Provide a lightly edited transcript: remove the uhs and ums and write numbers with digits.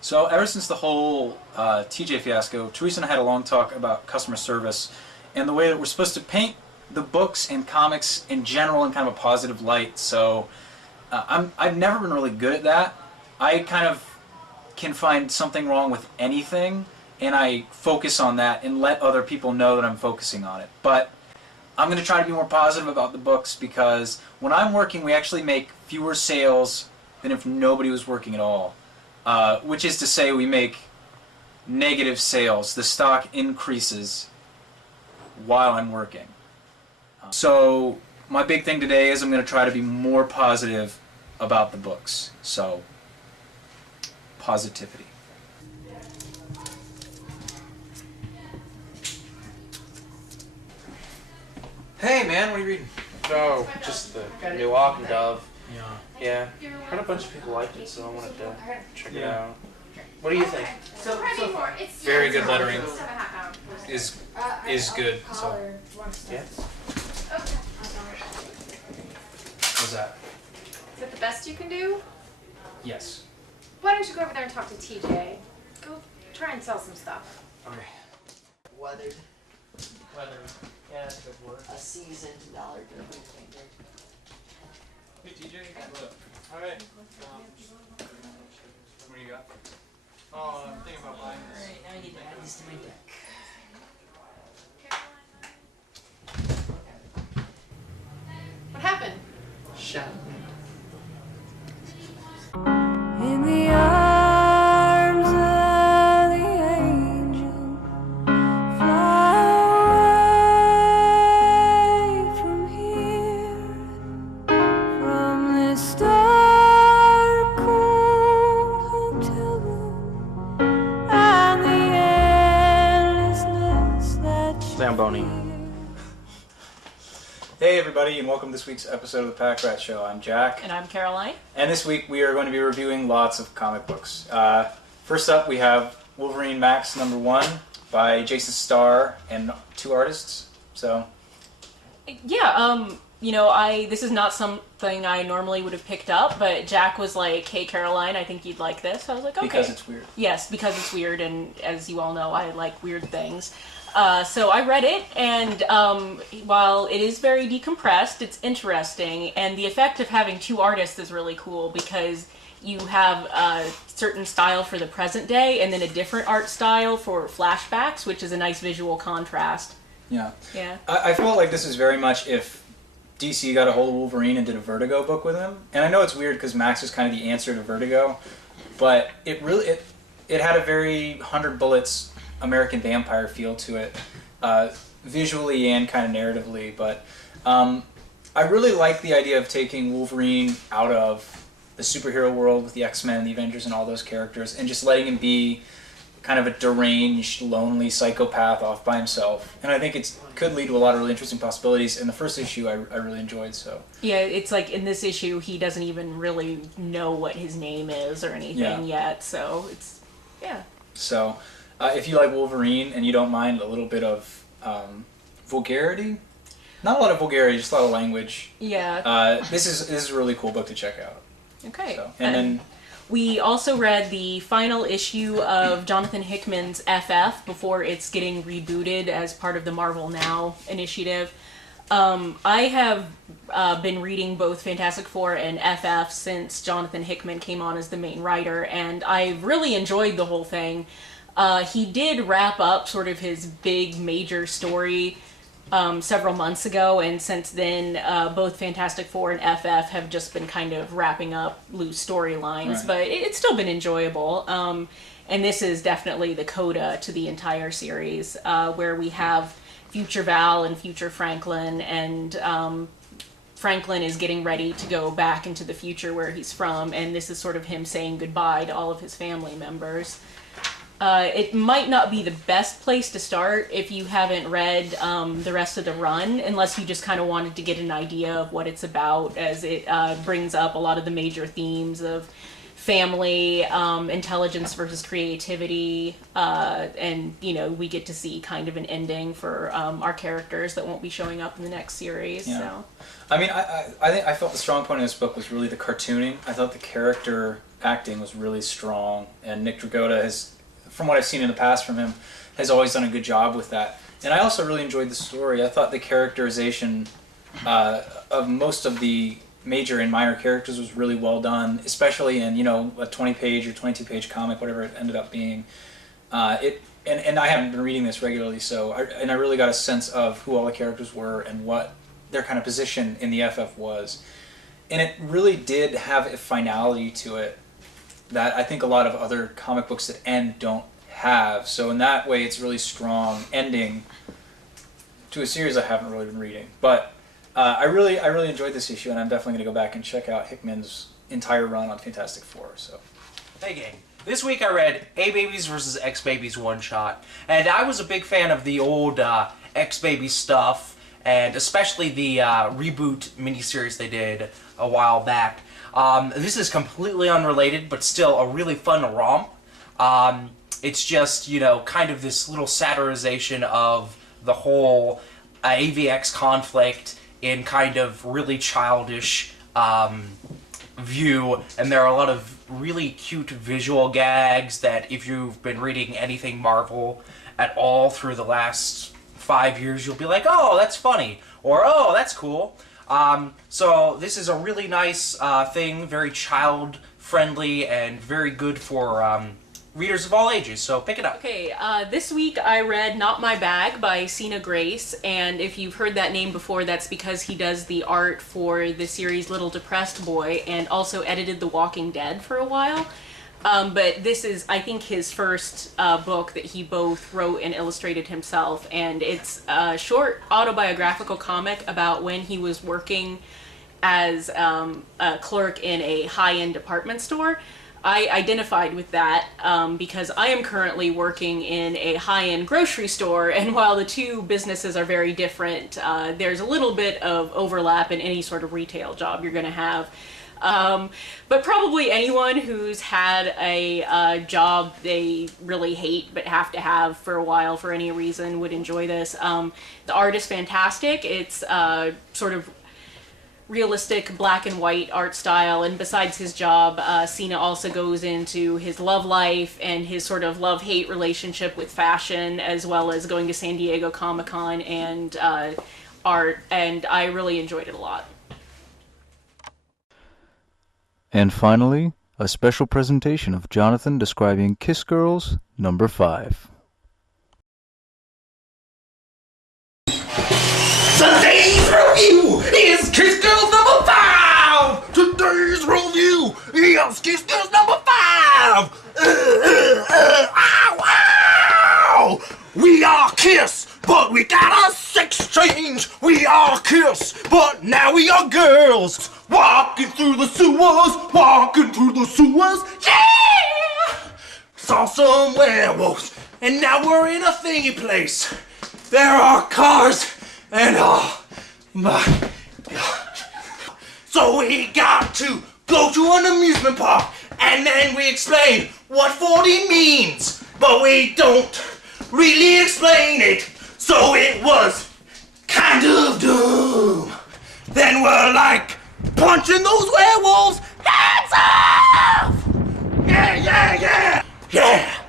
So ever since the whole TJ fiasco, Teresa and I had a long talk about customer service and the way that we're supposed to paint the books and comics in general in kind of a positive light. So I've never been really good at that. I kind of can find something wrong with anything, and I focus on that and let other people know that I'm focusing on it. But I'm going to try to be more positive about the books because when I'm working, we actually make fewer sales than if nobody was working at all. Which is to say we make negative sales. The stock increases while I'm working. So my big thing today is I'm going to try to be more positive about the books. So, positivity. Hey man, what are you reading? Oh, just the new Walk and Dove. Yeah. Yeah, heard a bunch of people liked it, so I wanted to check it out. What do you think? Very good lettering. Is good. So Yeah. what's that? Is that the best you can do? Yes. Why don't you go over there and talk to TJ? Go try and sell some stuff. Okay. Weathered, Yeah, that's a good word. a seasoned dollar driven painter. Hey TJ, look. Alright. What do you got? Oh, I'm thinking about buying this. Alright, now I need to add this to my deck. What happened? Shut In the arms of the angel, fly away from here, from this dark, cold hotel room, and the endlessness that you Zamboni. fear. Hey everybody, and welcome to this week's episode of the Packrat Show. I'm Jack, And I'm Caroline. and this week we are going to be reviewing lots of comic books. First up, we have Wolverine MAX #1 by Jason Starr and 2 artists. So, Yeah, this is not something I normally would have picked up, but Jack was like, "Hey, Caroline, I think you'd like this." I was like, "Okay." because it's weird. Yes, because it's weird, and as you all know, I like weird things. So I read it, and while it is very decompressed, it's interesting, and the effect of having 2 artists is really cool because you have a certain style for the present day, and then a different art style for flashbacks, which is a nice visual contrast. Yeah. Yeah. I felt like this is very much if DC got a hold of Wolverine and did a Vertigo book with him. And I know it's weird because Max is kind of the answer to Vertigo, but it had a very 100 Bullets American Vampire feel to it, visually and kind of narratively. But I really like the idea of taking Wolverine out of the superhero world with the X-Men, the Avengers, and all those characters, and just letting him be kind of a deranged, lonely psychopath off by himself. And I think it could lead to a lot of really interesting possibilities. And the first issue I really enjoyed. So Yeah, it's like in this issue, he doesn't even really know what his name is or anything yet. So it's, yeah. So, if you like Wolverine and you don't mind a little bit of vulgarity, not a lot of vulgarity, just a lot of language. Yeah. This is a really cool book to check out. Okay. So, and then we also read the final issue of Jonathan Hickman's FF before it's getting rebooted as part of the Marvel Now initiative. I have been reading both Fantastic Four and FF since Jonathan Hickman came on as the main writer, and I really enjoyed the whole thing. He did wrap up sort of his big major story several months ago, and since then both Fantastic Four and FF have just been kind of wrapping up loose storylines, Right. but it's still been enjoyable. And this is definitely the coda to the entire series, where we have future Val and future Franklin, and Franklin is getting ready to go back into the future where he's from, and this is sort of him saying goodbye to all of his family members. It might not be the best place to start if you haven't read the rest of the run, unless you just kind of wanted to get an idea of what it's about, as it brings up a lot of the major themes of family, intelligence versus creativity, and we get to see kind of an ending for our characters that won't be showing up in the next series. Yeah. So, I mean, I think I felt the strong point of this book was really the cartooning. I thought the character acting was really strong, and Nick Dragotta has, from what I've seen in the past from him, has always done a good job with that. And I also really enjoyed the story. I thought the characterization of most of the major and minor characters was really well done, especially in a 20-page or 22-page comic, whatever it ended up being. And I haven't been reading this regularly, so I really got a sense of who all the characters were and what their kind of position in the FF was. And it really did have a finality to it that I think a lot of other comic books that end don't have. So in that way, it's a really strong ending to a series I haven't really been reading. But I really enjoyed this issue, and I'm definitely going to go back and check out Hickman's entire run on Fantastic Four. So, Hey gang, this week I read A-Babies vs. X-Babies one-shot, and I was a big fan of the old X-Babies stuff, and especially the reboot miniseries they did a while back. This is completely unrelated, but still a really fun romp. It's just, kind of this little satirization of the whole AVX conflict in kind of really childish view, and there are a lot of really cute visual gags that if you've been reading anything Marvel at all through the last 5 years, you'll be like, oh, that's funny, or oh, that's cool. So this is a really nice thing, very child-friendly, and very good for readers of all ages, so pick it up. okay, this week I read Not My Bag by Sina Grace, and if you've heard that name before, that's because he does the art for the series Little Depressed Boy, and also edited The Walking Dead for a while. But this is, I think, his first book that he both wrote and illustrated himself, and it's a short autobiographical comic about when he was working as a clerk in a high-end department store. I identified with that because I am currently working in a high-end grocery store, and while the two businesses are very different, there's a little bit of overlap in any sort of retail job you're going to have. But probably anyone who's had a job they really hate but have to have for a while for any reason would enjoy this. The art is fantastic. It's sort of realistic black and white art style, and besides his job, Cena also goes into his love life and his sort of love-hate relationship with fashion, as well as going to San Diego Comic-Con and art, and I really enjoyed it a lot. And finally, a special presentation of Jonathan describing Kiss Girls number 5. Today's review is Kiss Girls number 5! Today's review is Kiss Girls number 5! Ow, ow! We are Kiss, but we got a sex change! We are Kiss, but now we are girls! Walking through the sewers, yeah! Saw some werewolves, and now we're in a thingy place. There are cars, and oh my God. So we got to go to an amusement park, and then we explain what 40 means, but we don't really explain it, so it was kind of dumb. Then we're like, punching those werewolves, hands off! Yeah, yeah, yeah! Yeah!